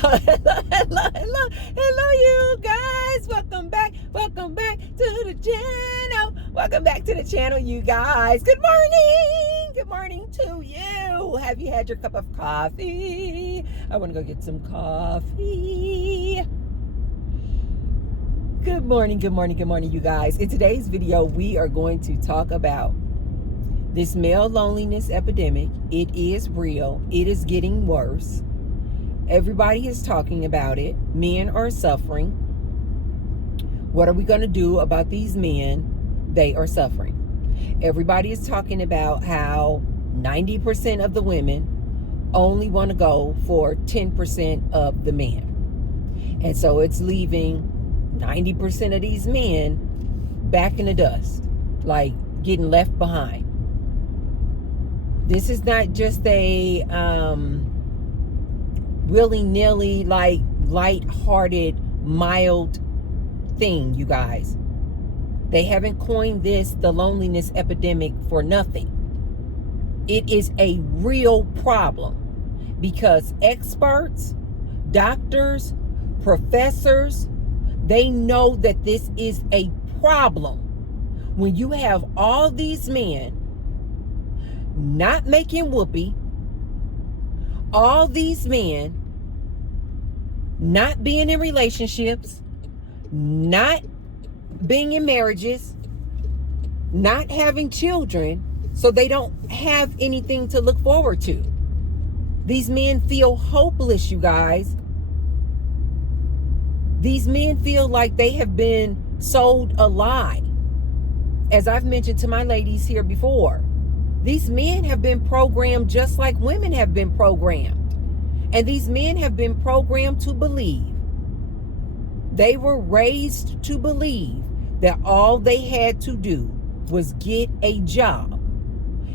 Hello, you guys. Welcome back to the channel. Welcome back to the channel, you guys. Good morning. Good morning to you. Have you had your cup of coffee? I want to go get some coffee. Good morning, you guys. In today's video, we are going to talk about this male loneliness epidemic. It is real. It is getting worse. Everybody is talking about it. Men are suffering. What are we going to do about these men? They are suffering. Everybody is talking about how 90% of the women only want to go for 10% of the men. And so it's leaving 90% of these men back in the dust, like getting left behind. This is not just a willy-nilly, like light-hearted, mild thing, you guys. They haven't coined this the loneliness epidemic for nothing. It is a real problem because experts, doctors, professors, they know that this is a problem. When you have all these men not making whoopee, all these men not being in relationships, not being in marriages, not having children, so they don't have anything to look forward to. These men feel hopeless, you guys. These men feel like they have been sold a lie. As I've mentioned to my ladies here before, these men have been programmed just like women have been programmed. And these men have been programmed to believe. They were raised to believe that all they had to do was get a job.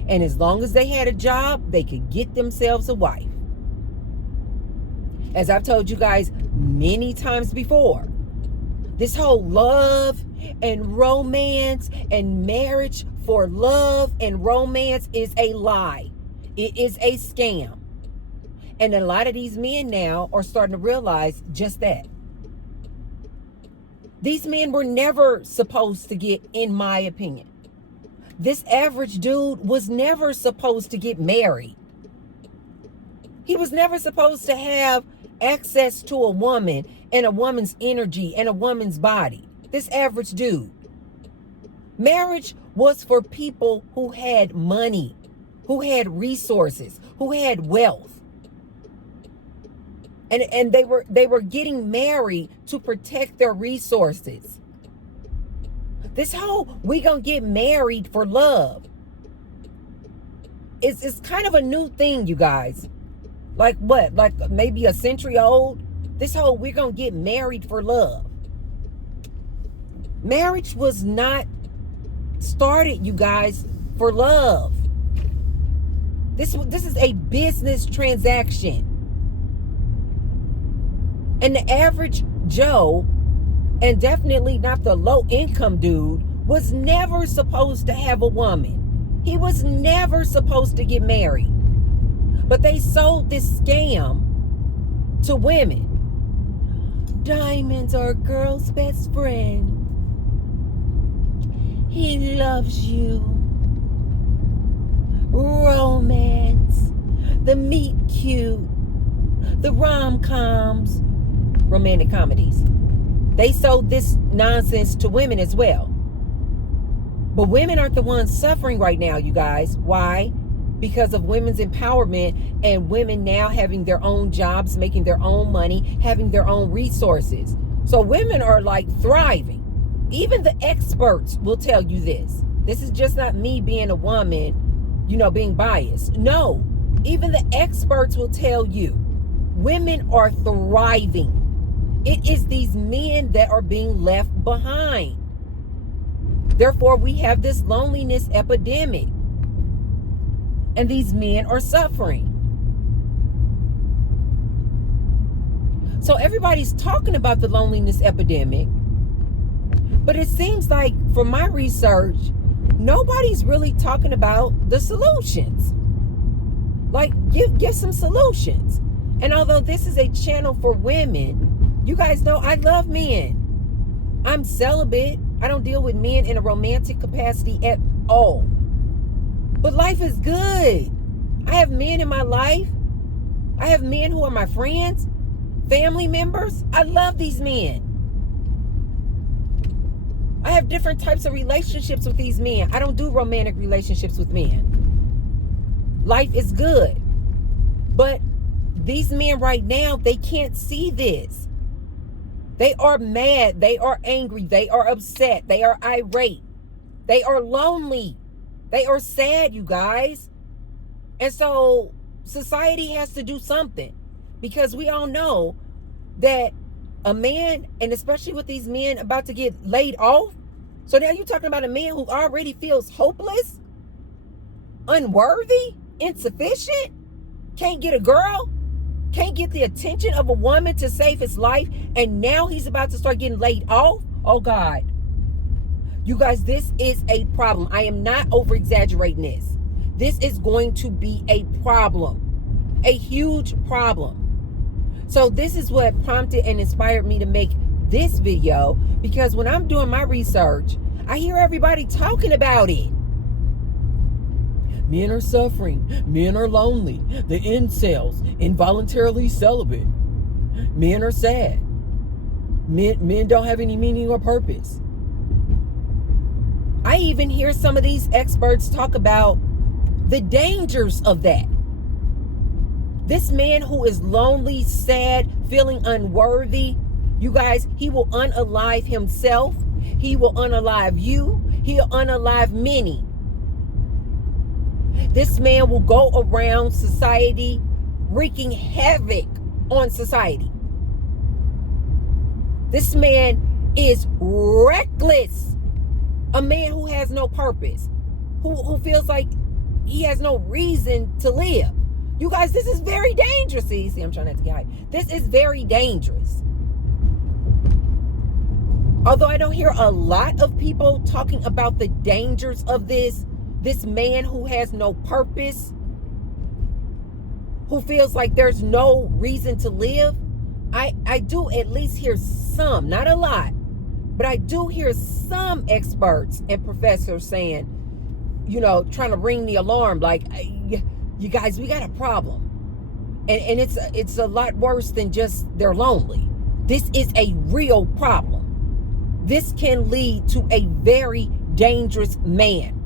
And as long as they had a job, they could get themselves a wife. As I've told you guys many times before, this whole love and romance and marriage for love and romance is a lie. It is a scam. And a lot of these men now are starting to realize just that. These men were never supposed to get, in my opinion, this average dude was never supposed to get married. He was never supposed to have access to a woman and a woman's energy and a woman's body. This average dude. Marriage was for people who had money, who had resources, who had wealth. And they were getting married to protect their resources. This whole we gonna get married for love it's kind of a new thing, you guys. Like what? Like maybe a century old? This whole we're gonna get married for love. Marriage was not started, you guys, for love. This is a business transaction. And the average Joe, and definitely not the low income dude, was never supposed to have a woman. He was never supposed to get married. But they sold this scam to women. Diamonds are a girl's best friend. He loves you. Romance. The meet cute. The rom-coms. Romantic comedies. They sold this nonsense to women as well. But women aren't the ones suffering right now, you guys. Why? Because of women's empowerment and women now having their own jobs, making their own money, having their own resources. So women are like thriving. Even the experts will tell you this. This is just not me being a woman, being biased. No, even the experts will tell you women are thriving. It is these men that are being left behind. Therefore, we have this loneliness epidemic. And these men are suffering. So everybody's talking about the loneliness epidemic. But it seems like, from my research, nobody's really talking about the solutions. Like, give some solutions. And although this is a channel for women, you guys know I love men. I'm celibate. I don't deal with men in a romantic capacity at all. But life is good. I have men in my life. I have men who are my friends, family members. I love these men. I have different types of relationships with these men. I don't do romantic relationships with men. Life is good. But these men right now, they can't see this. They are mad. They are angry. They are upset. They are irate. They are lonely. They are sad, you guys. And so society has to do something, because we all know that a man, and especially with these men about to get laid off. So now you're talking about a man who already feels hopeless, unworthy, insufficient, can't get a girl, can't get the attention of a woman to save his life, and now he's about to start getting laid off. Oh God. You guys, this is a problem. I am not over exaggerating this. This is going to be a problem, a huge problem. So this is what prompted and inspired me to make this video, because when I'm doing my research, I hear everybody talking about it. Men are suffering. Men are lonely. The incels, involuntarily celibate. Men are sad. Men don't have any meaning or purpose. I even hear some of these experts talk about the dangers of that. This man who is lonely, sad, feeling unworthy, you guys, he will unalive himself. He will unalive you. He'll unalive many. This man will go around society wreaking havoc on society. This man is reckless. A man who has no purpose, who feels like he has no reason to live. You guys, this is very dangerous. See, I'm trying not to get high. This is very dangerous. Although I don't hear a lot of people talking about the dangers of this man who has no purpose, who feels like there's no reason to live. I do at least hear some, not a lot, but I do hear some experts and professors saying, you know, trying to ring the alarm, like, you guys, we got a problem. And it's a lot worse than just they're lonely. This is a real problem. This can lead to a very dangerous man.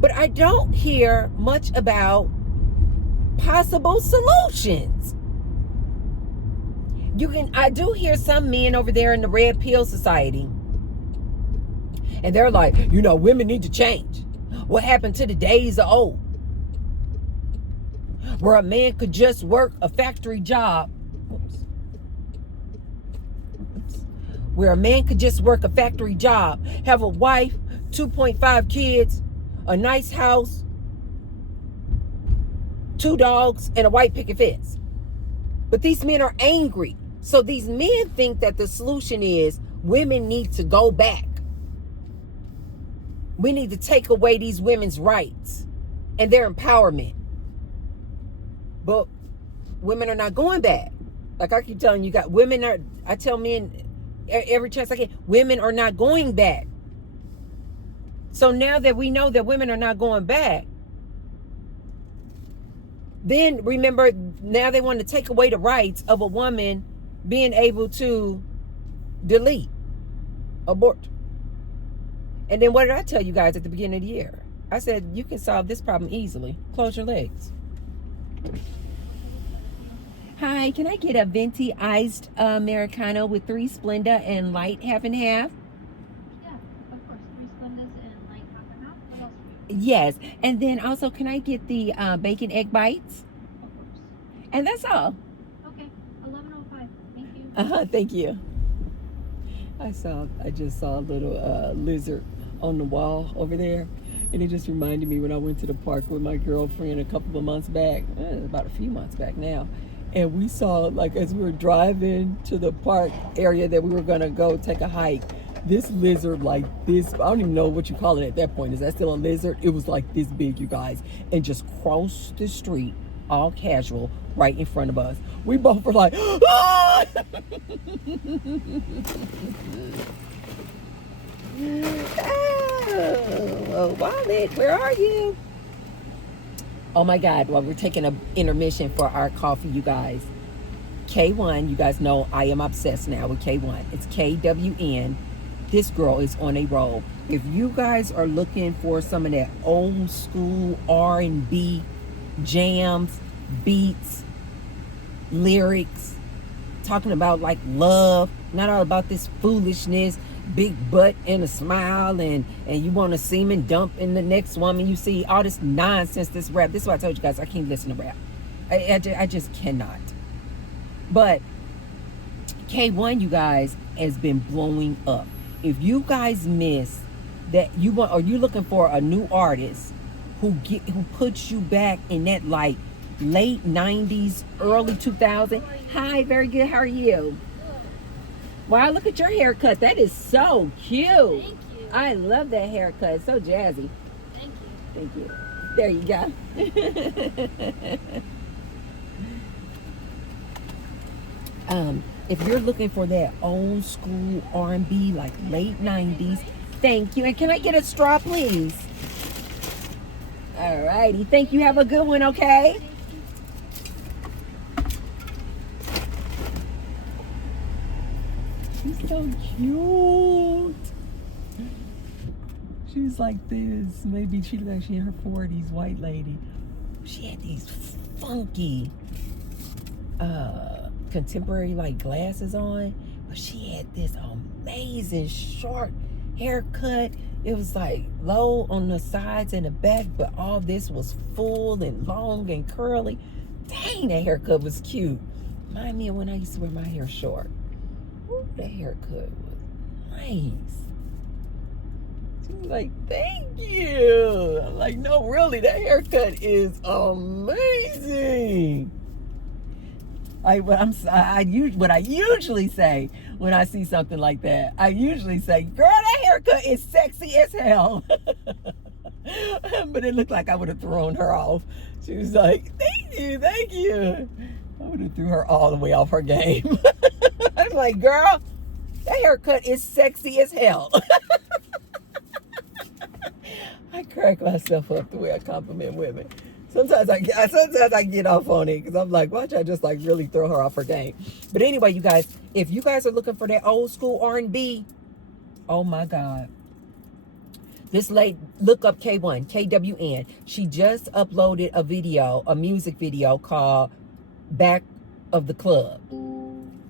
But I don't hear much about possible solutions. I do hear some men over there in the Red Pill Society, and they're like, you know, women need to change. What happened to the days of old, where a man could just work a factory job? Where a man could just work a factory job, have a wife, 2.5 kids, a nice house, 2 dogs, and a white picket fence. But these men are angry. So these men think that the solution is women need to go back. We need to take away these women's rights and their empowerment. But women are not going back. Like I keep telling you, I tell men every chance I get, women are not going back. So now that we know that women are not going back, then remember, now they want to take away the rights of a woman being able to delete, abort. And then what did I tell you guys at the beginning of the year? I said, you can solve this problem easily. Close your legs. Hi, can I get a venti iced Americano with 3 Splenda and light half and half? Yeah, of course. 3 Splendas and light half and half. What else for you? Yes. And then also, can I get the bacon egg bites? Of course. And that's all. Okay. 11:05. Thank you. Thank you. I just saw a little lizard on the wall over there, and it just reminded me when I went to the park with my girlfriend a couple of months back, about a few months back now, and we saw, like, as we were driving to the park area that we were going to go take a hike, this lizard like this, I don't even know what you call it at that point. Is that still a lizard? It was like this big, you guys, and just crossed the street, all casual, right in front of us. We both were like, ah! Oh, Wallet, where are you? Oh my God, well, we're taking an intermission for our coffee, you guys. K1, you guys know I am obsessed now with K1. It's KWN. This girl is on a roll. If you guys are looking for some of that old school R&B jams, beats, lyrics, talking about like love, not all about this foolishness, big butt and a smile, and you want to semen dump in the next woman you see, all this nonsense, this rap. This is why I told you guys I can't listen to rap. I just cannot. But K1, you guys, has been blowing up. If you guys miss that, you want, or you're looking for a new artist who puts you back in that like late 90s, early 2000s. Hi, very good. How are you? Wow, look at your haircut. That is so cute. Thank you. I love that haircut. It's so jazzy. Thank you. Thank you. There you go. If you're looking for that old school R&B, like late 90s, thank you. And can I get a straw, please? All righty. Thank you. Have a good one, okay? She's so cute. She's like this. Maybe she's actually in her 40s, white lady. She had these funky contemporary like glasses on, but she had this amazing short haircut. It was like low on the sides and the back, but all this was full and long and curly. Dang, that haircut was cute. Remind me of when I used to wear my hair short. Ooh, that haircut was nice. She was like, thank you. I'm like, no, really, that haircut is amazing. What I usually say when I see something like that, I usually say, girl, that haircut is sexy as hell. But it looked like I would have thrown her off. She was like, thank you, thank you. I would have threw her all the way off her game. I'm like, girl, that haircut is sexy as hell. I crack myself up the way I compliment women. Sometimes I get off on it because I'm like, watch, I just like really throw her off her game. But anyway, you guys, if you guys are looking for that old school R&B, oh my God. This lady, look up K1, KWN. She just uploaded a video, a music video called Back of the Club.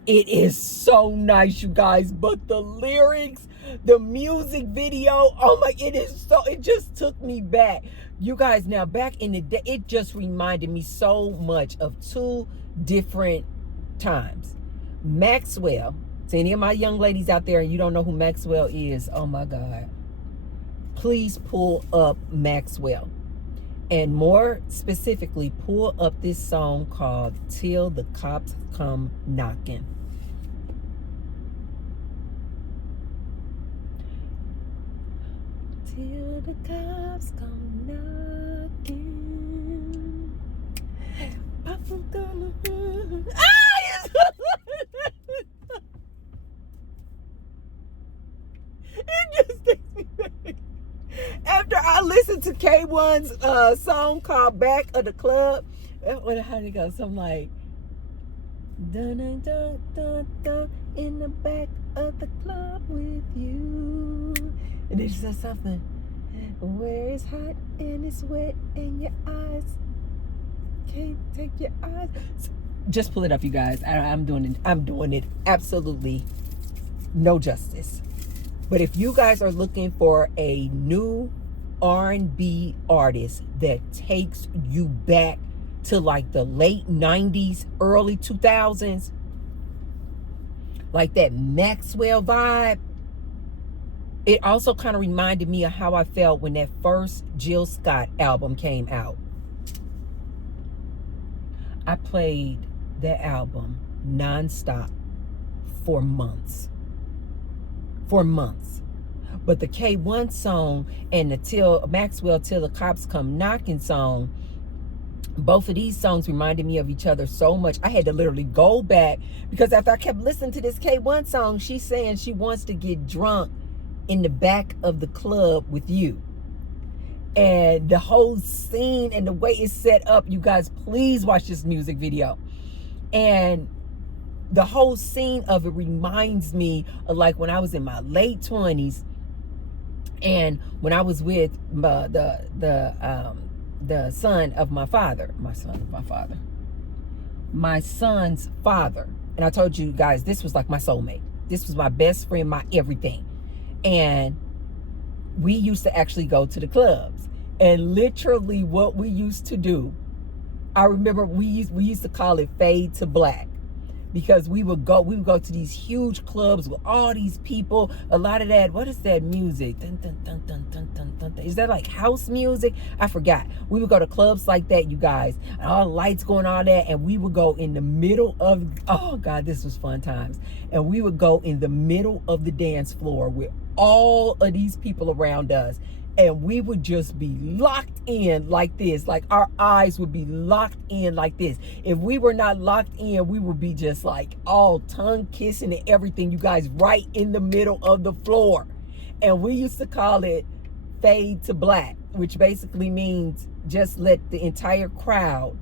It is so nice, you guys, but the lyrics, the music video, oh my, it just took me back. You guys, now back in the day, it just reminded me so much of two different times. Maxwell, to any of my young ladies out there and you don't know who Maxwell is, oh my God, please pull up Maxwell. And more specifically, pull up this song called Till the Cops Come Knocking. Till the cops come knocking. It just takes me back. After I listened to K1's song called Back of the Club, how did it go? Something like, dun, dun, dun, dun, dun, in the back of the club with you. And then she said something, where it's hot and it's wet and your eyes can't take your eyes. Just pull it up, you guys. I'm doing it absolutely no justice. But if you guys are looking for a new R&B artist that takes you back to like the late 90s, early 2000s, like that Maxwell vibe, it also kind of reminded me of how I felt when that first Jill Scott album came out. I played that album nonstop for months. for months. But the K1 song and the Till Maxwell Till the Cops Come Knocking song, both of these songs reminded me of each other so much. I had to literally go back because after I kept listening to this K1 song, she's saying she wants to get drunk in the back of the club with you. And the whole scene and the way it's set up, you guys, please watch this music video. And the whole scene of it reminds me of like when I was in my late 20s and when I was with the son of my father, my son's father. And I told you guys, this was like my soulmate. This was my best friend, my everything. And we used to actually go to the clubs. And literally what we used to do, I remember we used to call it fade to black. Because we would go to these huge clubs with all these people. A lot of that, what is that music? Dun, dun, dun, dun, dun, dun, dun, dun. Is that like house music? I forgot. We would go to clubs like that, you guys. And all the lights going, all that. And we would go in the middle of, oh God, this was fun times. And we would go in the middle of the dance floor with all of these people around us. And we would just be locked in like this. Like our eyes would be locked in like this. If we were not locked in, we would be just like all tongue kissing and everything, you guys, right in the middle of the floor. And we used to call it fade to black, which basically means just let the entire crowd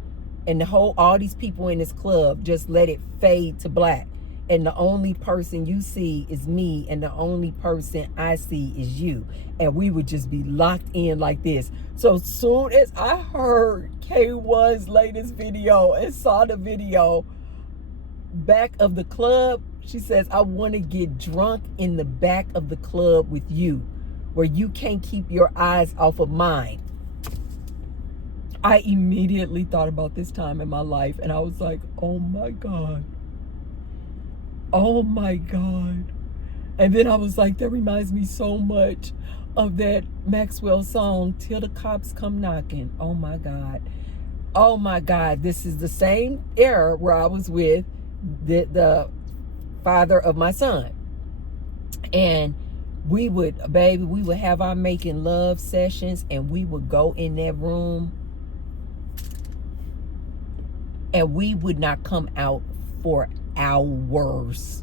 and all these people in this club, just let it fade to black. And the only person you see is me, and the only person I see is you. And we would just be locked in like this. So soon as I heard K1's latest video and saw the video back of the club, she says, I want to get drunk in the back of the club with you, where you can't keep your eyes off of mine. I immediately thought about this time in my life, and I was like, oh my God. Oh my God. And then I was like, that reminds me so much of that Maxwell song, Till the Cops Come Knocking. Oh my God. Oh my God. This is the same era where I was with the father of my son. And we would have our making love sessions, and we would go in that room and we would not come out for hours.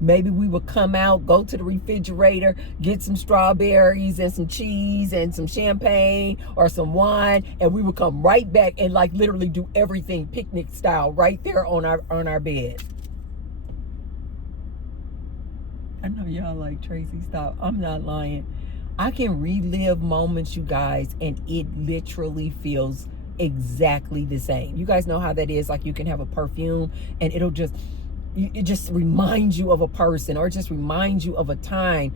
Maybe we would come out, go to the refrigerator, get some strawberries and some cheese and some champagne or some wine, and we would come right back and like literally do everything picnic style right there on our bed. I know y'all like, Tracy, stop. I'm not lying. I can relive moments, you guys, and it literally feels exactly the same. You guys know how that is. Like you can have a perfume and it just reminds you of a person, or it just reminds you of a time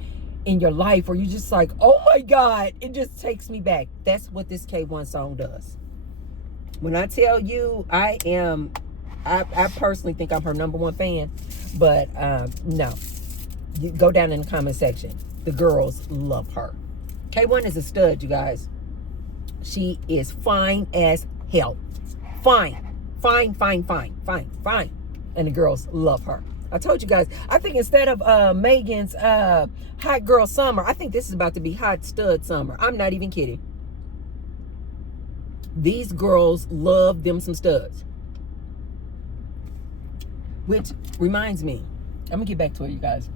in your life where you're just like, oh my God, it just takes me back. That's what this K1 song does. When I tell you I personally think I'm her #1 fan, but no. You go down in the comment section. The girls love her. K1 is a stud, you guys. She is fine as hell. Fine. And the girls love her. I told you guys, I think instead of Megan's hot girl summer, I think this is about to be hot stud summer. I'm not even kidding. These girls love them some studs. Which reminds me, I'm going to get back to it, you guys.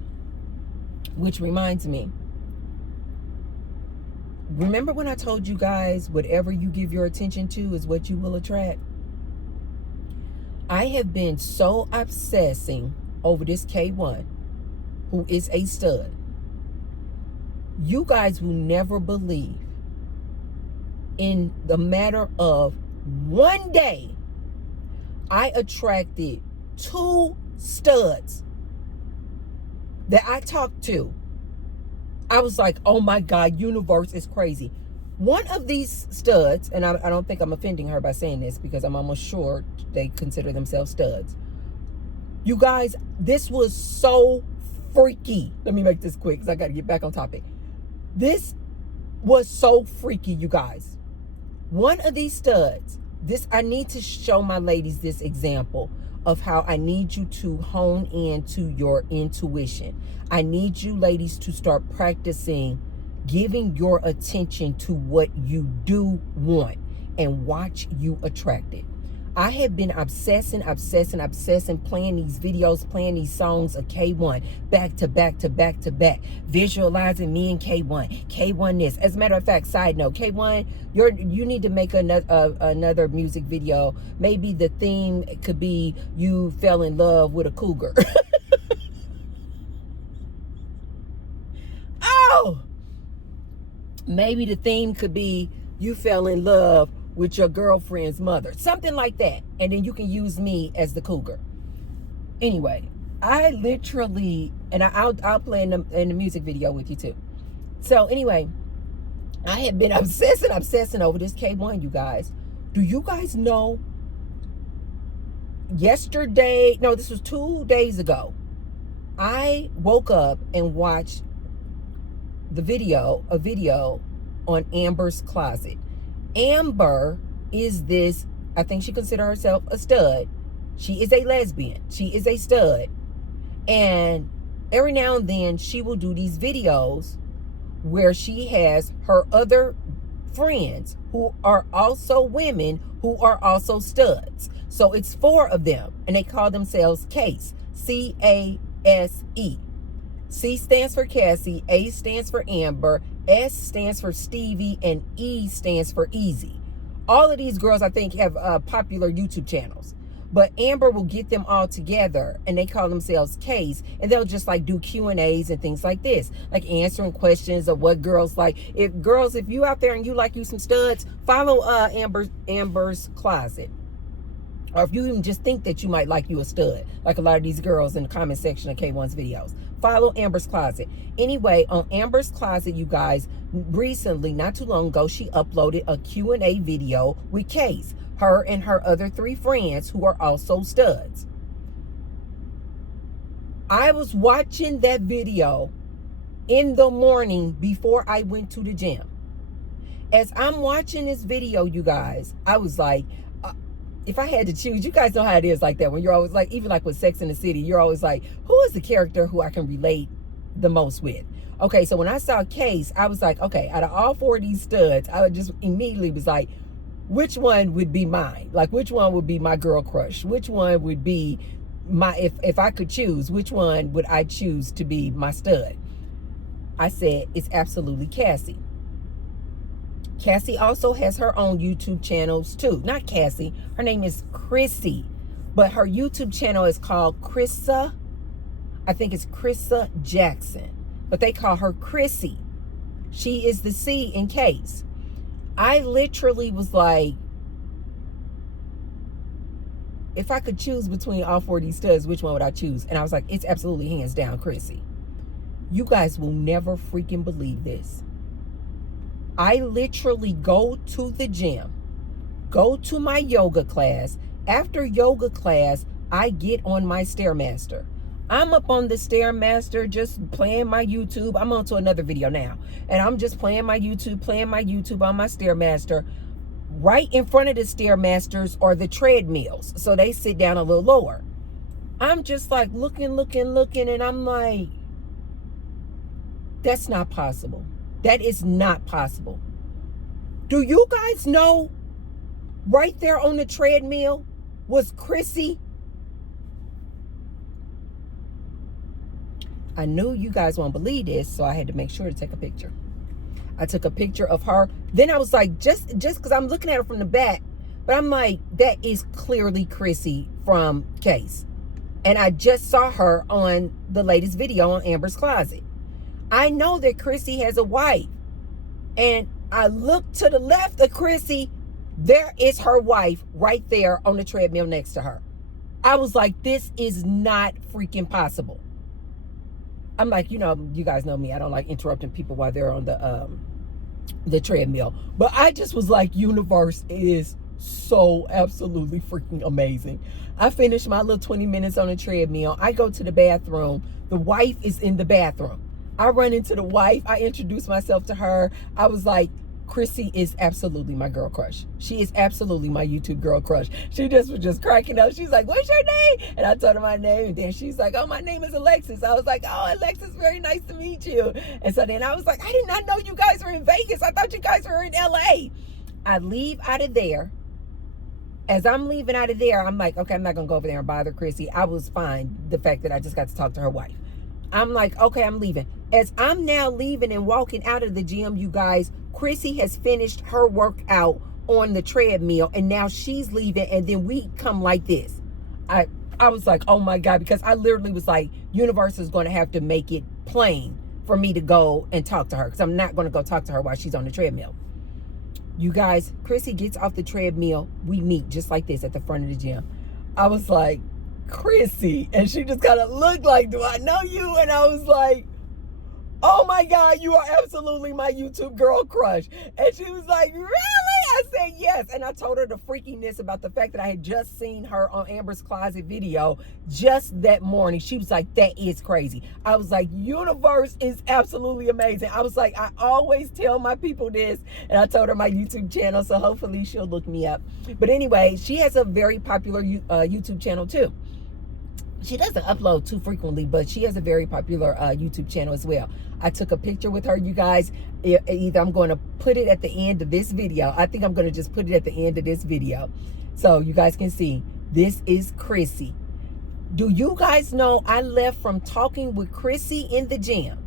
Which reminds me, remember when I told you guys, whatever you give your attention to is what you will attract? I have been so obsessing over this K1, who is a stud. You guys will never believe, in the matter of one day, I attracted 2 studs that I talked to. I was like, oh my God, universe is crazy. One of these studs, and I don't think I'm offending her by saying this because I'm almost sure they consider themselves studs. You guys, this was so freaky. Let me make this quick because I got to get back on topic. This was so freaky, you guys. One of these studs, I need to show my ladies this example of how I need you to hone in to your intuition. I need you ladies to start practicing giving your attention to what you do want and watch you attract it. I have been obsessing, playing these videos, playing these songs of K1 back to back to back to back, visualizing me and K1. K1 this. As a matter of fact, side note, K1, you need to make another music video. Maybe the theme could be you fell in love with a cougar. Oh! Maybe the theme could be you fell in love with your girlfriend's mother, something like that, and then you can use me as the cougar. Anyway, I literally, and I'll play in the music video with you too. So anyway, I have been obsessing over this K1, you guys. Do you guys know? Yesterday, no, this was 2 days ago. I woke up and watched a video on Amber's Closet. Amber is this, I think she considers herself a stud. She is a lesbian. She is a stud. And every now and then she will do these videos where she has her other friends who are also women who are also studs. So it's 4 of them, and they call themselves CASE, C-A-S-E. C stands for Cassie, A stands for Amber, S stands for Stevie, and E stands for Easy. All of these girls, I think, have popular YouTube channels. But Amber will get them all together, and they call themselves Case, and they'll just like do Q&As and things like this, like answering questions of what girls like. If you out there and you like you some studs, follow Amber's Closet. Or if you even just think that you might like you a stud, like a lot of these girls in the comment section of K1's videos, follow Amber's Closet. Anyway, on Amber's Closet, you guys, recently, not too long ago, she uploaded a Q&A video with Case, her and her other 3 friends who are also studs. I was watching that video in the morning before I went to the gym. As I'm watching this video, you guys, I was like, if I had to choose, you guys know how it is like that when you're always like, even like with Sex in the City, you're always like, who is the character who I can relate the most with? Okay, so when I saw Case, I was like, okay, out of all 4 of these studs, I just immediately was like, which one would be mine? Like, which one would be my girl crush? Which one would be my, if I could choose, which one would I choose to be my stud? I said, it's absolutely Cassie. Cassie also has her own YouTube channels too. Not Cassie, her name is Chrissy, but her YouTube channel is called Chrissa. I think it's Chrissa Jackson, but they call her Chrissy. She is the C in Case. I literally was like, if I could choose between all 4 of these studs, which one would I choose? And I was like, it's absolutely hands down Chrissy. You guys will never freaking believe this. I literally go to the gym, go to my yoga class. After yoga class, I get on my Stairmaster. I'm up on the Stairmaster just playing my YouTube. I'm on to another video now. And I'm just playing my YouTube on my Stairmaster. Right in front of the Stairmasters are the treadmills. So they sit down a little lower. I'm just like looking, and I'm like, that's not possible. That is not possible. Do you guys know right there on the treadmill was Chrissy? I knew you guys won't believe this, so I had to make sure to take a picture. I took a picture of her. Then I was like, just because I'm looking at her from the back, but I'm like, that is clearly Chrissy from Case. And I just saw her on the latest video on Amber's Closet. I know that Chrissy has a wife. And I look to the left of Chrissy. There is her wife right there on the treadmill next to her. I was like, this is not freaking possible. I'm like, you guys know me. I don't like interrupting people while they're on the treadmill. But I just was like, universe is so absolutely freaking amazing. I finished my little 20 minutes on the treadmill. I go to the bathroom. The wife is in the bathroom. I run into the wife. I introduce myself to her. I was like, Chrissy is absolutely my girl crush. She is absolutely my YouTube girl crush. She just was just cracking up. She's like, what's your name? And I told her my name. And then she's like, oh, my name is Alexis. I was like, oh, Alexis, very nice to meet you. And so then I was like, I did not know you guys were in Vegas. I thought you guys were in LA. I leave out of there. As I'm leaving out of there, I'm like, okay, I'm not going to go over there and bother Chrissy. I was fine. The fact that I just got to talk to her wife. I'm like, okay, I'm leaving. As I'm now leaving and walking out of the gym, you guys, Chrissy has finished her workout on the treadmill, and now she's leaving, and then we come like this. I was like, oh my God, because I literally was like, universe is going to have to make it plain for me to go and talk to her, because I'm not going to go talk to her while she's on the treadmill. You guys, Chrissy gets off the treadmill. We meet just like this at the front of the gym. I was like, Chrissy, and she just kind of looked like, do I know you? And I was like, oh my God, you are absolutely my YouTube girl crush. And she was like, really? I said yes. And I told her the freakiness about the fact that I had just seen her on Amber's Closet video just that morning. She was like, that is crazy. I was like, universe is absolutely amazing. I was like, I always tell my people this. And I told her my YouTube channel, so hopefully she'll look me up. But anyway, she has a very popular YouTube channel too. She doesn't upload too frequently, but she has a very popular YouTube channel as well. I took a picture with her, you guys. Either I'm going to put it at the end of this video. I think I'm going to just put it at the end of this video so you guys can see. This is Chrissy. Do you guys know I left from talking with Chrissy in the gym?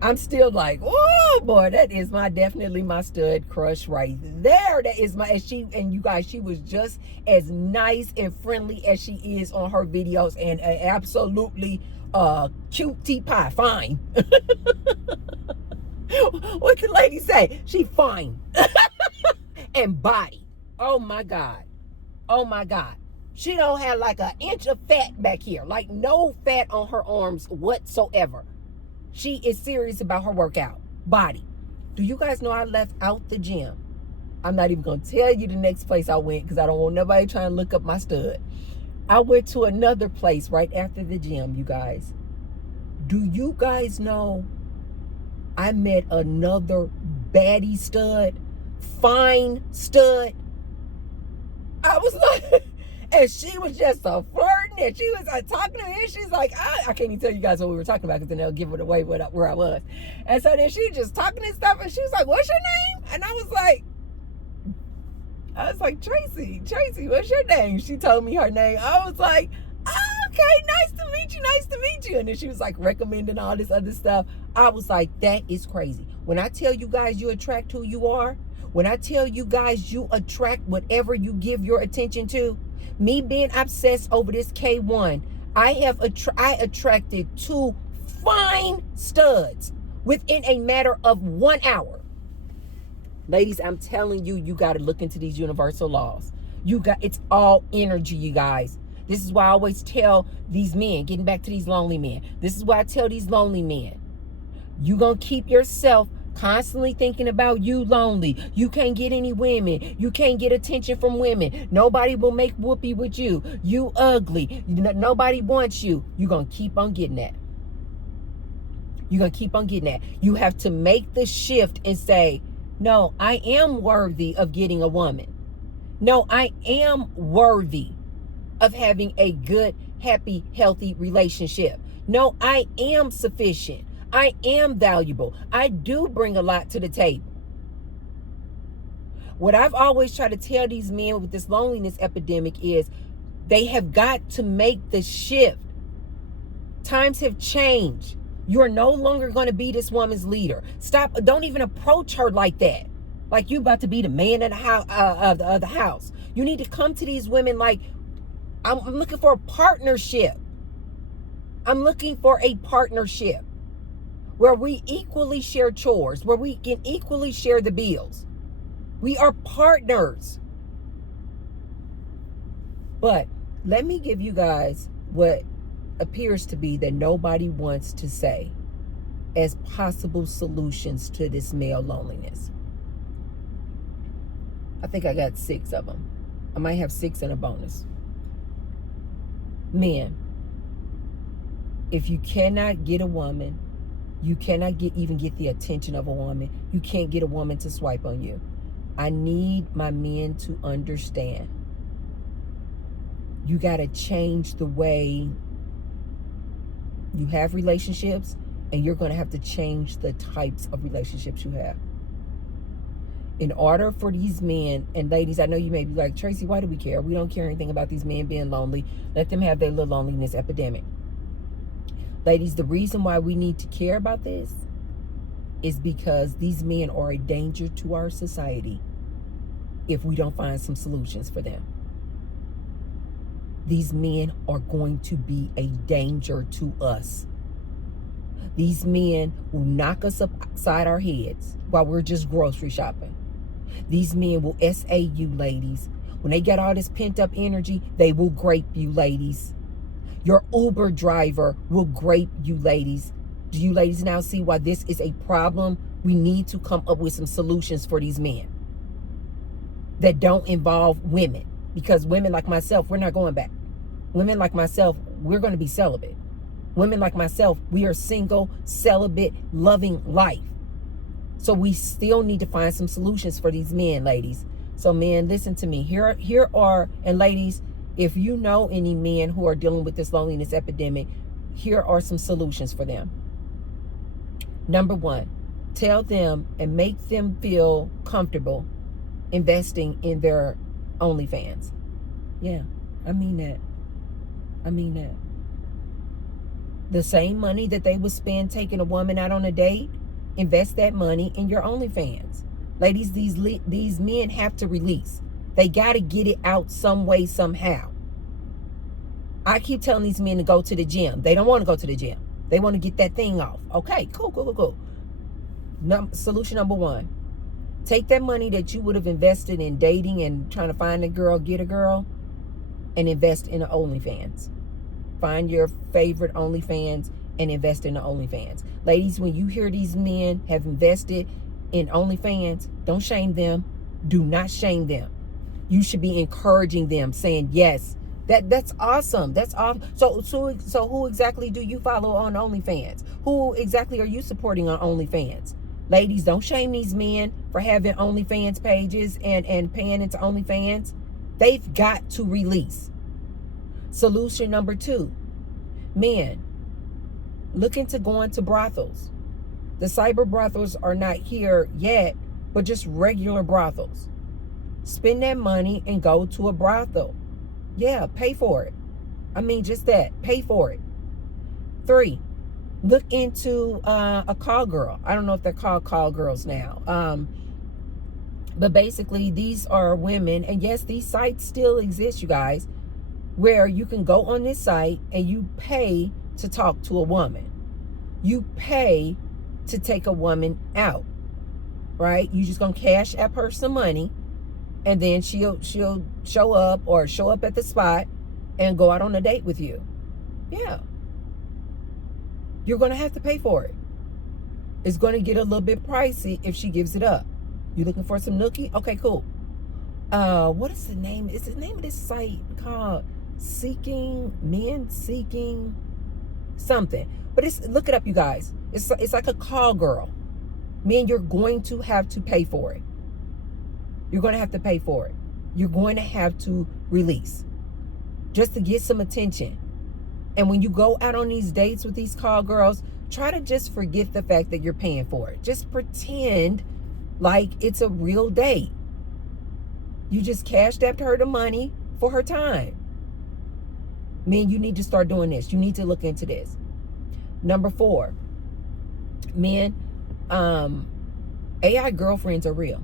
I'm still like, oh boy, that is definitely my stud crush right there. That is and you guys, she was just as nice and friendly as she is on her videos, and absolutely cutie pie, fine. What the lady say? She fine. And body. Oh my God. Oh my God. She don't have like an inch of fat back here. Like no fat on her arms whatsoever. She is serious about her workout. Body. Do you guys know I left out the gym? I'm not even going to tell you the next place I went because I don't want nobody trying to look up my stud. I went to another place right after the gym, you guys. Do you guys know I met another baddie stud? Fine stud. I was like... And she was just a flirting, and she was talking to me, and she's like, I can't even tell you guys what we were talking about because then they'll give it away where I was. And so then she just talking and stuff, and she was like, what's your name? And I was like, Tracy, what's your name? She told me her name. I was like, oh, okay, nice to meet you. And then she was like recommending all this other stuff. I was like, that is crazy. When I tell you guys you attract who you are, when I tell you guys you attract whatever you give your attention to, me being obsessed over this K1, I attracted 2 fine studs within a matter of 1 hour. Ladies, I'm telling you, you got to look into these universal laws. It's all energy, you guys. This is why I always tell these men, getting back to these lonely men, this is why I tell these lonely men, you gonna keep yourself constantly thinking about you lonely. You can't get any women. You can't get attention from women. Nobody will make whoopee with you. You ugly. Nobody wants you. You're going to keep on getting that. You're going to keep on getting that. You have to make the shift and say, no, I am worthy of getting a woman. No, I am worthy of having a good, happy, healthy relationship. No, I am sufficient. I am valuable. I do bring a lot to the table. What I've always tried to tell these men with this loneliness epidemic is they have got to make the shift. Times have changed. You're no longer going to be this woman's leader. Stop. Don't even approach her like that. Like you about to be the man of the house. You need to come to these women like, I'm looking for a partnership. I'm looking for a partnership where we equally share chores, where we can equally share the bills. We are partners. But let me give you guys what appears to be that nobody wants to say as possible solutions to this male loneliness. I think I got 6 of them. I might have 6 in a bonus. Men, if you cannot get a woman, You cannot even get the attention of a woman. You can't get a woman to swipe on you. I need my men to understand. You got to change the way you have relationships, and you're going to have to change the types of relationships you have. In order for these men, and ladies, I know you may be like, Tracy, why do we care? We don't care anything about these men being lonely. Let them have their little loneliness epidemic. Ladies, the reason why we need to care about this is because these men are a danger to our society if we don't find some solutions for them. These men are going to be a danger to us. These men will knock us upside our heads while we're just grocery shopping. These men will SA you, ladies. When they get all this pent up energy, they will grape you, ladies. Your Uber driver will grape you, ladies. Do you ladies now see why this is a problem? We need to come up with some solutions for these men that don't involve women. Because women like myself, we're not going back. Women like myself, we're going to be celibate. Women like myself, we are single, celibate, loving life. So we still need to find some solutions for these men, ladies. So men, listen to me. Here are, and ladies, if you know any men who are dealing with this loneliness epidemic, here are some solutions for them. Number one, tell them and make them feel comfortable investing in their OnlyFans. Yeah, I mean that. The same money that they would spend taking a woman out on a date, invest that money in your OnlyFans. Ladies, these men have to release. They got to get it out some way, somehow. I keep telling these men to go to the gym. They don't want to go to the gym. They want to get that thing off. Okay, cool. Solution number one. Take that money that you would have invested in dating and trying to find a girl, get a girl, and invest in the OnlyFans. Find your favorite OnlyFans and invest in the OnlyFans. Ladies, when you hear these men have invested in OnlyFans, don't shame them. Do not shame them. You should be encouraging them, saying, yes, that's awesome. That's awesome. So who exactly do you follow on OnlyFans? Who exactly are you supporting on OnlyFans? Ladies, don't shame these men for having OnlyFans pages and paying into OnlyFans. They've got to release. Solution number two, men, look into going to brothels. The cyber brothels are not here yet, but just regular brothels. Spend that money and go to a brothel. Yeah, pay for it. Just that. Pay for it. 3, look into a call girl. I don't know if they're called call girls now. But basically, these are women, and yes, these sites still exist, you guys, where you can go on this site and you pay to talk to a woman. You pay to take a woman out, right? You just gonna cash app her some money, and then she'll show up at the spot and go out on a date with you. Yeah. You're gonna have to pay for it. It's gonna get a little bit pricey if she gives it up. You looking for some nookie? Okay, cool. What is the name? Is the name of this site called Men Seeking something? But look it up, you guys. It's like a call girl. Men, you're going to have to pay for it. You're going to have to pay for it. You're going to have to release just to get some attention. And when you go out on these dates with these call girls, try to just forget the fact that you're paying for it. Just pretend like it's a real date. You just cashed out her the money for her time. Men, you need to start doing this. You need to look into this. Number 4, men, AI girlfriends are real.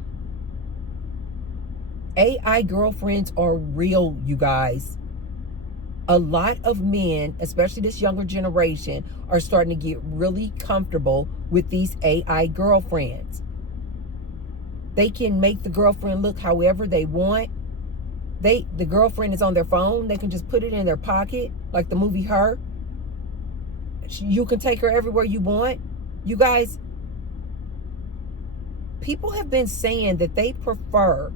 AI girlfriends are real, you guys. A lot of men, especially this younger generation, are starting to get really comfortable with these AI girlfriends. They can make the girlfriend look however they want. The girlfriend is on their phone. They can just put it in their pocket, like the movie Her. You can take her everywhere you want. You guys, people have been saying that they prefer,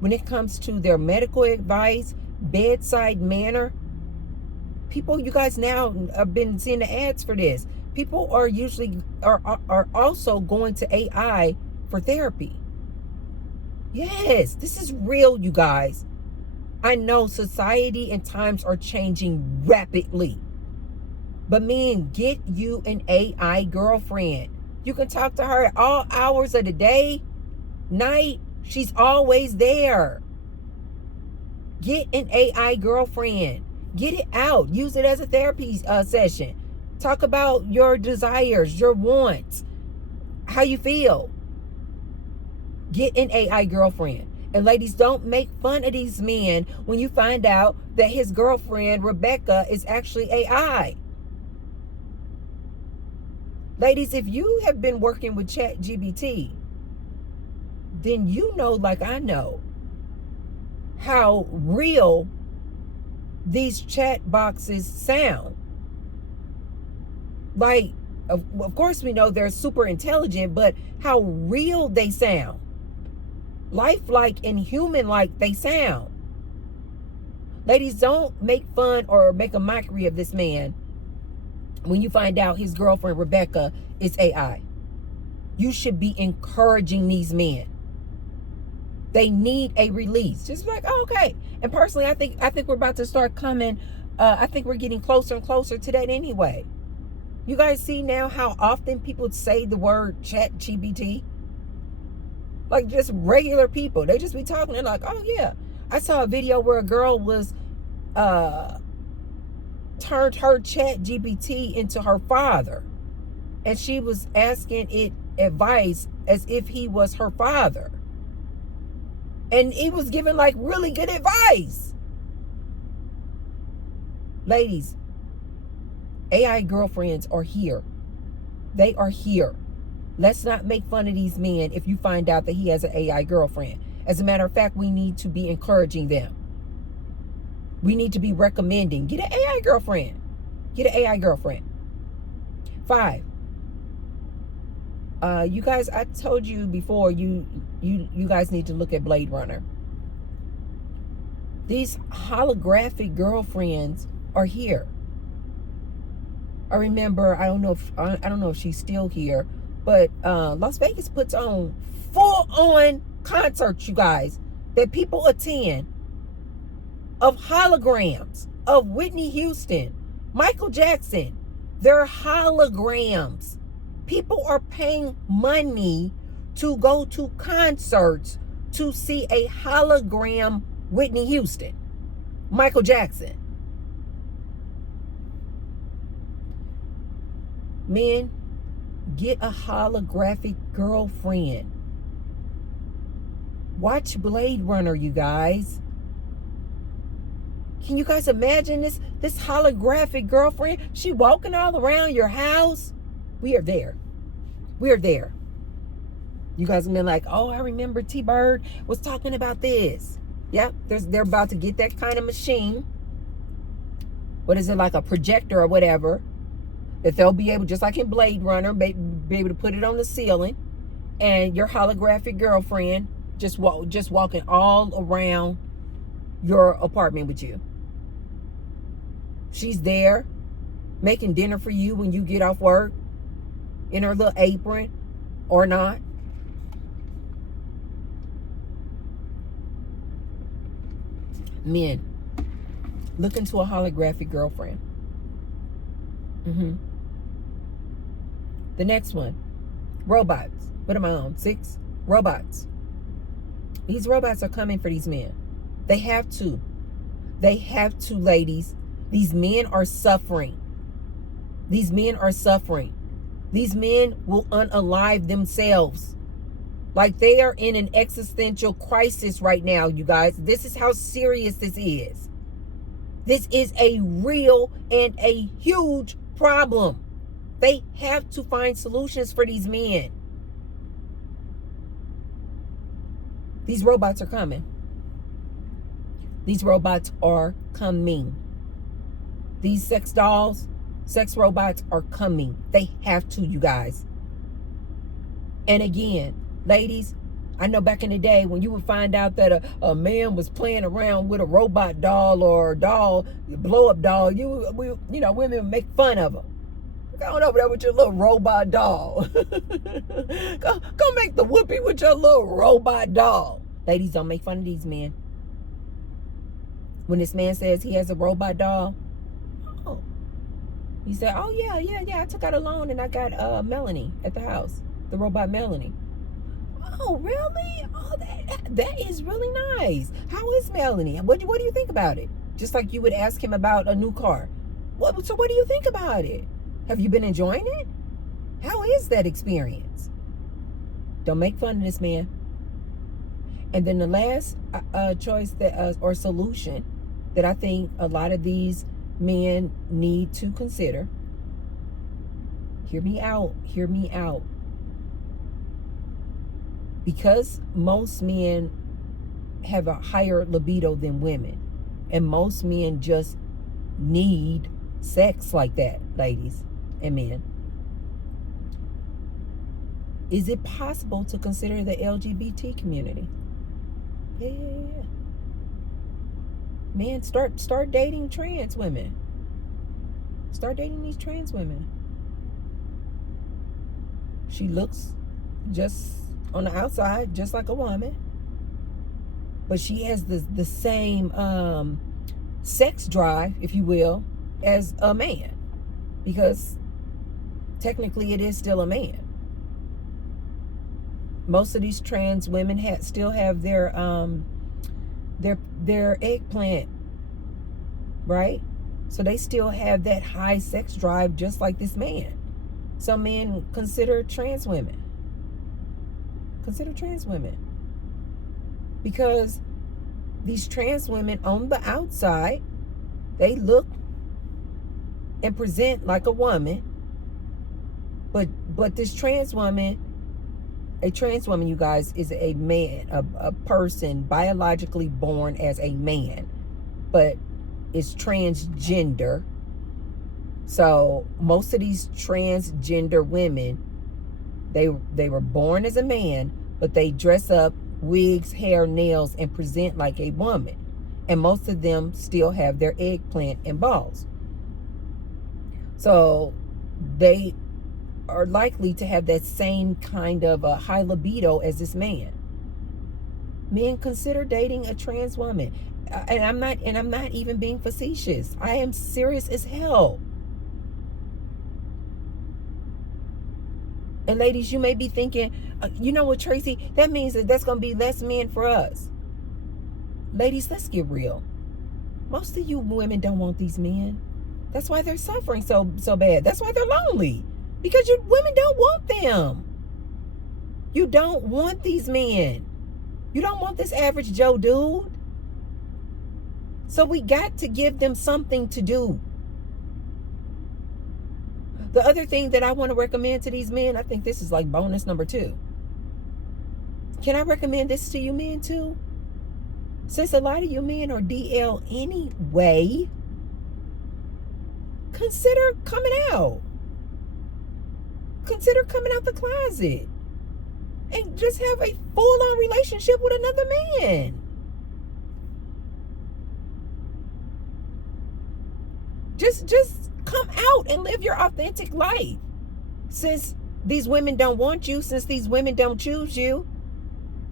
when it comes to their medical advice, bedside manner, you guys now have been seeing the ads for this. People are usually are also going to AI for therapy. Yes, this is real, you guys. I know society and times are changing rapidly. But men, get you an AI girlfriend. You can talk to her at all hours of the day, night. She's always there. Get an AI girlfriend. Get it out. Use it as a therapy session. Talk about your desires, your wants, how you feel. Get an AI girlfriend. And ladies, don't make fun of these men when you find out that his girlfriend, Rebecca, is actually AI. Ladies, if you have been working with ChatGPT, then you know, like I know, how real these chat boxes sound. Like, of course we know they're super intelligent, but how real they sound. Lifelike and human-like they sound. Ladies, don't make fun or make a mockery of this man when you find out his girlfriend, Rebecca, is AI. You should be encouraging these men. They need a release. Just like, oh, okay. And personally, I think we're about to start coming. I think we're getting closer and closer to that anyway. You guys see now how often people say the word chat GBT? Like just regular people. They just be talking. They're like, oh yeah. I saw a video where a girl was turned her chat GPT into her father. And she was asking it advice as if he was her father. And he was giving like really good advice. Ladies, AI girlfriends are here. They are here. Let's not make fun of these men if you find out that he has an AI girlfriend. As a matter of fact, we need to be encouraging them. We need to be recommending, get an AI girlfriend. Get an AI girlfriend. 5. You guys, I told you before, you guys need to look at Blade Runner. These holographic girlfriends are here. I remember, I don't know if she's still here, but Las Vegas puts on full-on concerts, you guys, that people attend of holograms of Whitney Houston, Michael Jackson. They're holograms. People are paying money to go to concerts to see a hologram Whitney Houston, Michael Jackson. Men, get a holographic girlfriend. Watch Blade Runner, you guys. Can you guys imagine this holographic girlfriend? She walking all around your house. We are there. We are there. You guys have been like, oh, I remember T-Bird was talking about this. Yep, they're about to get that kind of machine. What is it, like a projector or whatever, that they'll be able, just like in Blade Runner, be able to put it on the ceiling, and your holographic girlfriend just walking all around your apartment with you. She's there making dinner for you when you get off work in her little apron or not. Men, look into a holographic girlfriend. The next one, robots. What am I on? 6? Robots. These robots are coming for these men. They have to. They have to, ladies. These men are suffering. These men are suffering. These men will unalive themselves. Like they are in an existential crisis right now, you guys. This is how serious this is. This is a real and a huge problem. They have to find solutions for these men. These robots are coming. These robots are coming. These sex dolls, sex robots are coming. They have to, you guys. And again, ladies, I know back in the day when you would find out that a man was playing around with a robot doll or a doll, a blow-up doll, women would make fun of him. Go on over there with your little robot doll. Go make the whoopee with your little robot doll. Ladies, don't make fun of these men. When this man says he has a robot doll, oh, he said, oh yeah, I took out a loan and I got Melanie at the house, the robot Melanie. Oh, really? Oh, that is really nice. How is Melanie? What do you think about it? Just like you would ask him about a new car. So what do you think about it? Have you been enjoying it? How is that experience? Don't make fun of this man. And then the last choice that or solution that I think a lot of these men need to consider. Hear me out. Hear me out. Because most men have a higher libido than women, and most men just need sex like that, ladies and men. Is it possible to consider the LGBT community? Yeah. Man, start dating trans women. Start dating these trans women. She looks just on the outside just like a woman, but she has the same sex drive, if you will, as a man, because technically it is still a man. Most of these trans women still have their eggplant, right? So they still have that high sex drive just like this man. Some men consider trans women. Consider trans women. Because these trans women on the outside, they look and present like a woman. But this trans woman, a trans woman, you guys, is a man, a person biologically born as a man, but is transgender. So most of these transgender women, they were born as a man, but they dress up, wigs, hair, nails, and present like a woman. And most of them still have their eggplant and balls. So they are likely to have that same kind of a high libido as this man. Men, consider dating a trans woman. And I'm not even being facetious. I am serious as hell. And ladies, you may be thinking, you know what, Tracy, that means that's going to be less men for us. Ladies, let's get real. Most of you women don't want these men. That's why they're suffering so bad. That's why they're lonely. Because you women don't want them. You don't want these men. You don't want this average Joe dude. So we got to give them something to do. The other thing that I want to recommend to these men, I think this is like bonus number 2. Can I recommend this to you men too? Since a lot of you men are DL anyway, consider coming out. Consider coming out the closet. And just have a full-on relationship with another man. Just come out and live your authentic life. Since these women don't want you, since these women don't choose you,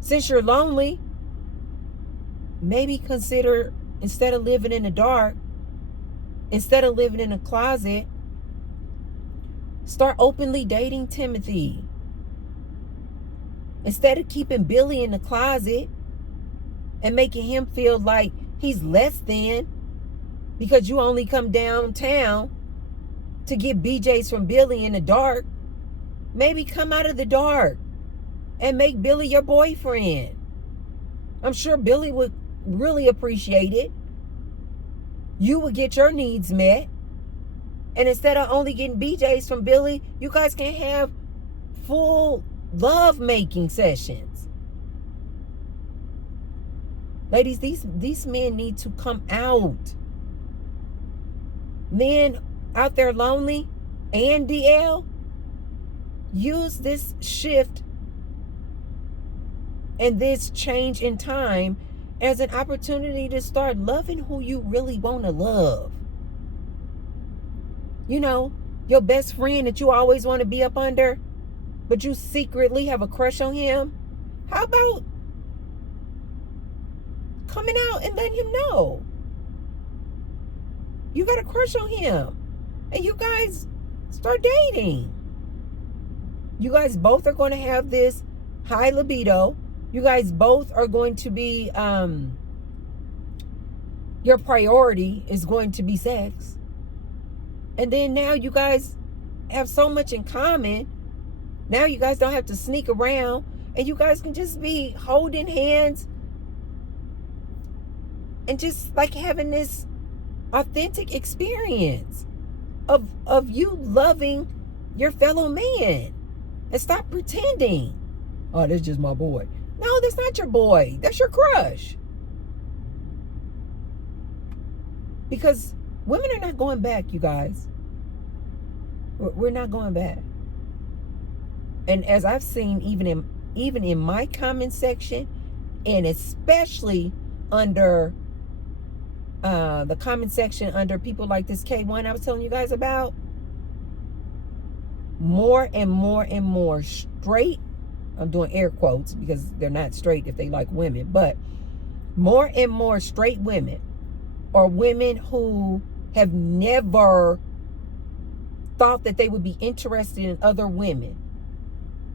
since you're lonely, maybe consider, instead of living in the dark, instead of living in a closet, start openly dating Timothy. Instead of keeping Billy in the closet and making him feel like he's less than because you only come downtown to get BJs from Billy in the dark, maybe come out of the dark and make Billy your boyfriend. I'm sure Billy would really appreciate it. You would get your needs met. And instead of only getting BJs from Billy, you guys can have full love-making sessions. Ladies, these men need to come out. Men out there lonely and DL, use this shift and this change in time as an opportunity to start loving who you really want to love. You know, Your best friend that you always want to be up under, but you secretly have a crush on him. How about coming out and letting him know you got a crush on him, and you guys start dating? You guys both are going to have this high libido. You guys both are going to be, your priority is going to be sex. And then now you guys have so much in common. Now you guys don't have to sneak around, and you guys can just be holding hands and just like having this authentic experience of you loving your fellow man. And stop pretending. Oh, that's just my boy. No, that's not your boy. That's your crush. Because women are not going back, you guys. We're not going back. And as I've seen, even in my comment section, and especially under the comment section under people like this K1 I was telling you guys about, more and more and more straight, I'm doing air quotes because they're not straight if they like women, but more and more straight women, or women who have never thought that they would be interested in other women,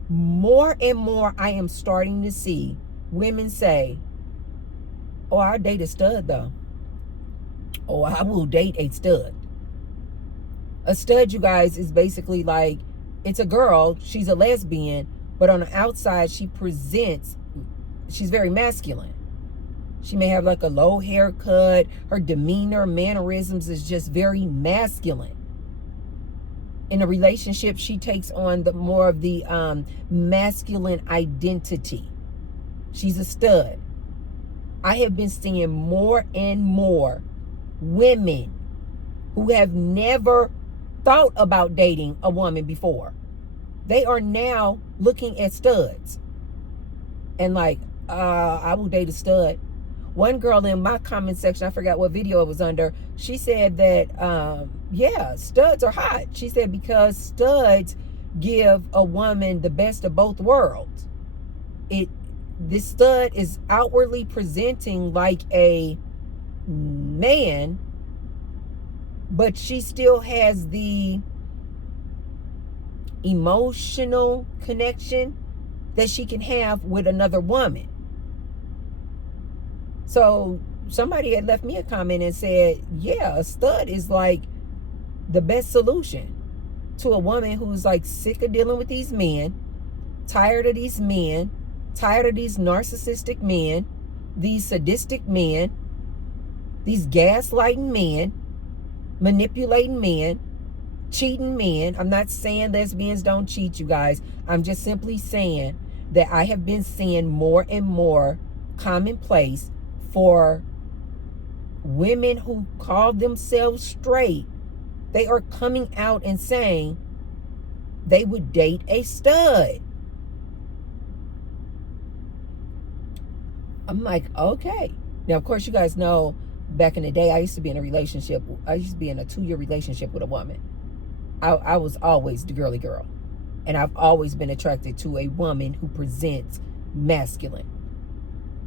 more and more I am starting to see women say, oh, I'll date a stud though. Oh, I will date a stud. A stud, you guys, is basically like, it's a girl, she's a lesbian, but on the outside she's very masculine. She may have like a low haircut, her demeanor, mannerisms is just very masculine. In a relationship, she takes on the more of the masculine identity. She's a stud. I have been seeing more and more women who have never thought about dating a woman before. They are now looking at studs and like, I will date a stud. One girl in my comment section, I forgot what video it was under, she said that, yeah, studs are hot. She said because studs give a woman the best of both worlds. This stud is outwardly presenting like a man, but she still has the emotional connection that she can have with another woman. So somebody had left me a comment and said, yeah, a stud is like the best solution to a woman who's like sick of dealing with these men, tired of these men, tired of these narcissistic men, these sadistic men, these gaslighting men, manipulating men, cheating men. I'm not saying lesbians don't cheat, you guys. I'm just simply saying that I have been seeing more and more commonplace for women who call themselves straight. They are coming out and saying they would date a stud. I'm like, okay. Now, of course, you guys know back in the day, I used to be in a relationship. I used to be in a 2-year relationship with a woman. I was always the girly girl. And I've always been attracted to a woman who presents masculine.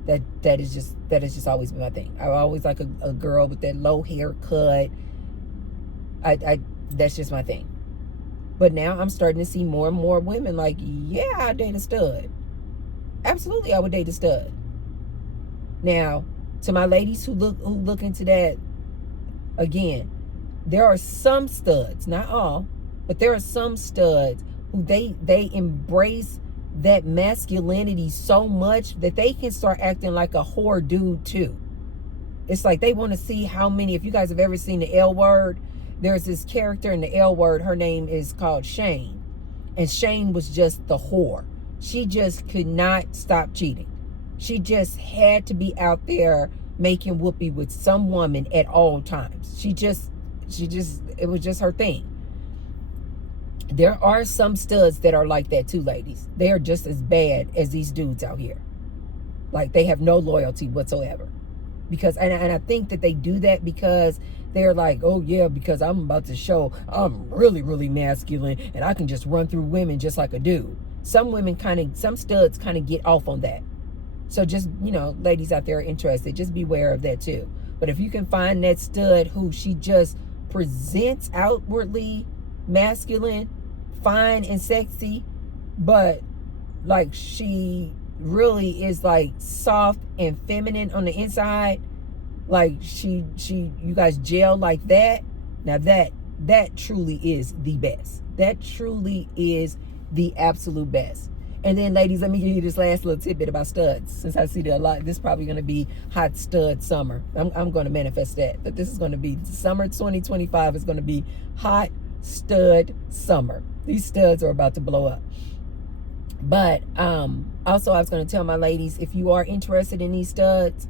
That has just always been my thing. I always like a girl with that low haircut. That's just my thing. But now I'm starting to see more and more women like, yeah, I'd date a stud. Absolutely, I would date a stud. Now, to my ladies who look into that, again, there are some studs, not all, but there are some studs who they embrace that masculinity so much that they can start acting like a whore dude too. It's like they want to see how many, if you guys have ever seen the L Word, there's this character in the L Word, her name is called Shane. And Shane was just the whore. She just could not stop cheating. She just had to be out there making whoopee with some woman at all times. It was just her thing. There are some studs that are like that too, ladies. They are just as bad as these dudes out here. Like, they have no loyalty whatsoever. Because and I think that they do that because they're like, oh yeah, because I'm about to show I'm really, really masculine and I can just run through women just like a dude. Some studs kind of get off on that. So just, ladies out there interested, just beware of that too. But if you can find that stud who she just presents outwardly masculine, fine and sexy, but like she really is like soft and feminine on the inside, like you guys gel like that. Now that truly is the best. That truly is the absolute best. And then, ladies, let me give you this last little tidbit about studs. Since I see that a lot, this is probably going to be hot stud summer. I'm going to manifest that this is going to be summer 2025 is going to be hot stud summer. These studs are about to blow up. But also, I was going to tell my ladies, if you are interested in these studs,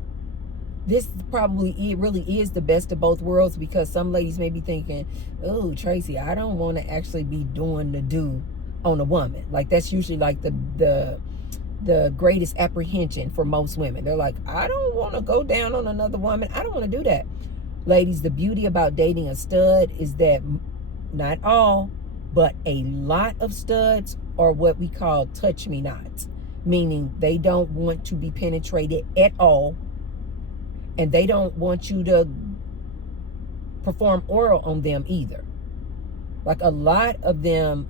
this it really is the best of both worlds, because some ladies may be thinking, oh, Tracy, I don't want to actually be doing the do on a woman. Like that's usually like the greatest apprehension for most women. They're like, I don't want to go down on another woman. I don't want to do that. Ladies, the beauty about dating a stud is that not all, but a lot of studs are what we call touch me nots, meaning they don't want to be penetrated at all, and they don't want you to perform oral on them either. Like a lot of them,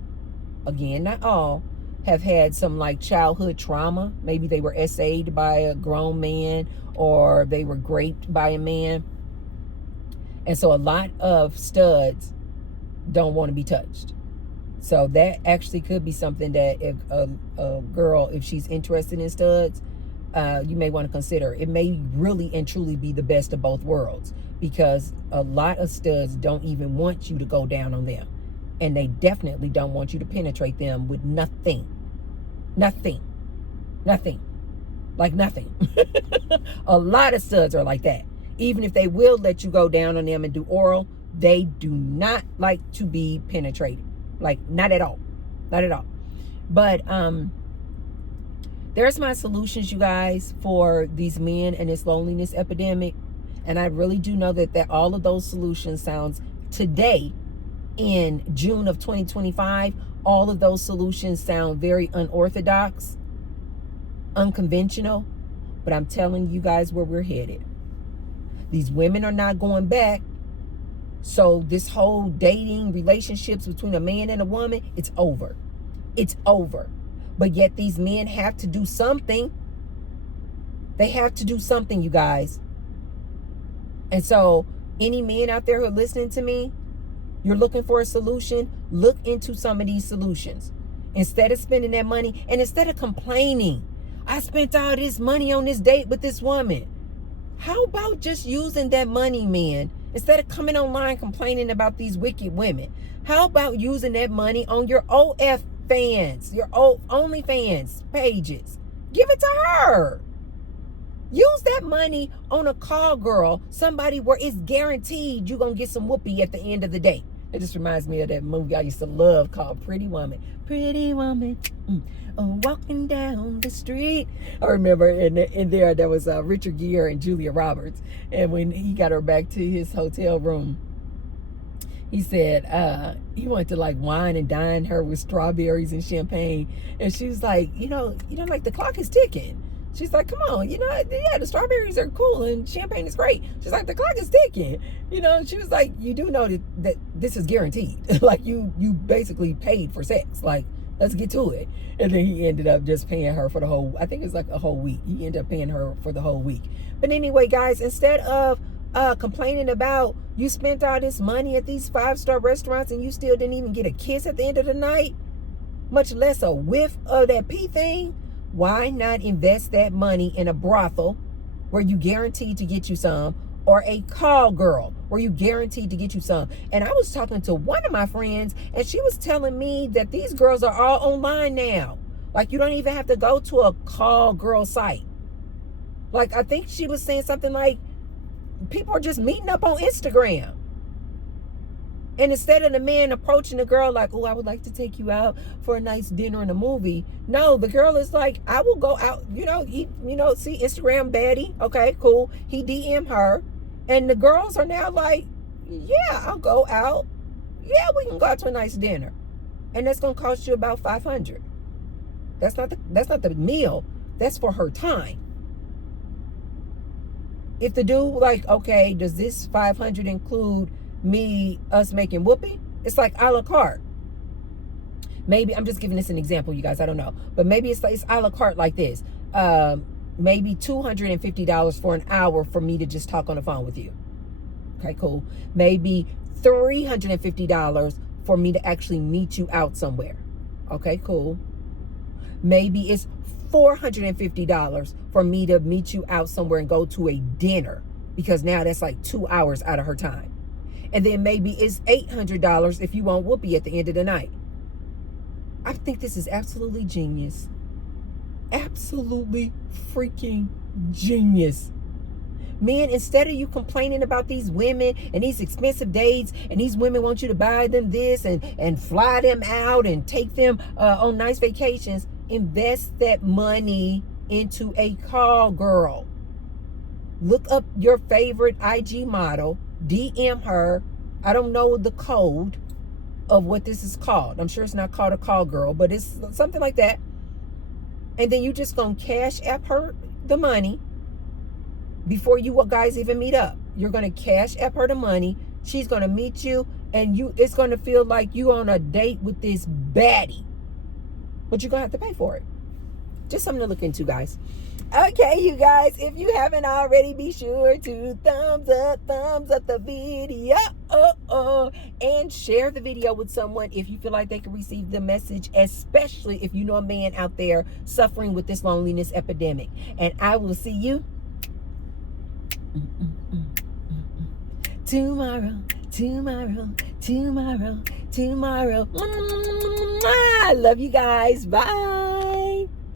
again, not all, have had some like childhood trauma. Maybe they were SA'd by a grown man, or they were raped by a man. And so a lot of studs don't want to be touched. So that actually could be something that if a girl, if she's interested in studs, you may want to consider. It may really and truly be the best of both worlds, because a lot of studs don't even want you to go down on them. And they definitely don't want you to penetrate them with nothing. Like nothing. A lot of studs are like that. Even if they will let you go down on them and do oral, they do not like to be penetrated. Like, not at all. Not at all. But there's my solutions, you guys, for these men and this loneliness epidemic. And I really do know that all of those solutions sounds today, in June of 2025, all of those solutions sound very unorthodox, unconventional, but I'm telling you guys where we're headed. These women are not going back. So this whole dating relationships between a man and a woman, it's over. It's over. But yet these men have to do something. They have to do something, you guys. And so any men out there who are listening to me, you're looking for a solution, look into some of these solutions. Instead of spending that money, and instead of complaining, I spent all this money on this date with this woman. How about just using that money, man? Instead of coming online complaining about these wicked women, how about using that money on your OF fans, your OnlyFans pages? Give it to her. Use that money on a call girl, somebody where it's guaranteed you're going to get some whoopee at the end of the day. It just reminds me of that movie I used to love called Pretty Woman. Pretty Woman, walking down the street. I remember in there was Richard Gere and Julia Roberts. And when he got her back to his hotel room, he said he wanted to like wine and dine her with strawberries and champagne. And she was like, like the clock is ticking. She's like, come on, yeah, the strawberries are cool and champagne is great. She's like, the clock is ticking. She was like, you do know that this is guaranteed. Like you basically paid for sex. Like, let's get to it. And then he ended up just paying her for the whole, I think it's like a whole week. He ended up paying her for the whole week. But anyway, guys, instead of complaining about you spent all this money at these 5-star restaurants and you still didn't even get a kiss at the end of the night, much less a whiff of that pee thing, why not invest that money in a brothel where you guaranteed to get you some, or a call girl where you guaranteed to get you some? And I was talking to one of my friends, and she was telling me that these girls are all online now. Like, you don't even have to go to a call girl site. Like, I think she was saying something like people are just meeting up on Instagram. And instead of the man approaching the girl like, oh, I would like to take you out for a nice dinner and a movie. No, the girl is like, I will go out, see Instagram baddie. Okay, cool. He DM her. And the girls are now like, yeah, I'll go out. Yeah, we can go out to a nice dinner. And that's going to cost you about $500. That's not the meal. That's for her time. If the dude like, okay, does this $500 include us making whoopee? It's like a la carte. Maybe I'm just giving this an example, you guys. I don't know, but maybe it's a la carte like this. Maybe $250 for an hour for me to just talk on the phone with you. Okay, cool. Maybe $350 for me to actually meet you out somewhere. Okay, cool. Maybe it's $450 for me to meet you out somewhere and go to a dinner, because now that's like 2 hours out of her time. And then maybe it's $800 if you want whoopee at the end of the night. I think this is absolutely genius. Absolutely freaking genius. Men, instead of you complaining about these women and these expensive dates, and these women want you to buy them this and fly them out and take them on nice vacations, invest that money into a call girl. Look up your favorite IG model, DM her. I don't know the code of what this is called. I'm sure it's not called a call girl, but it's something like that. And then you just gonna cash app her the money before you guys even meet up. You're gonna cash app her the money. She's gonna meet you, and it's gonna feel like you on a date with this baddie. But you're gonna have to pay for it. Just something to look into, guys. Okay, you guys, if you haven't already, be sure to thumbs up the video, and share the video with someone if you feel like they can receive the message, especially if you know a man out there suffering with this loneliness epidemic. And I will see you tomorrow. I love you guys. Bye.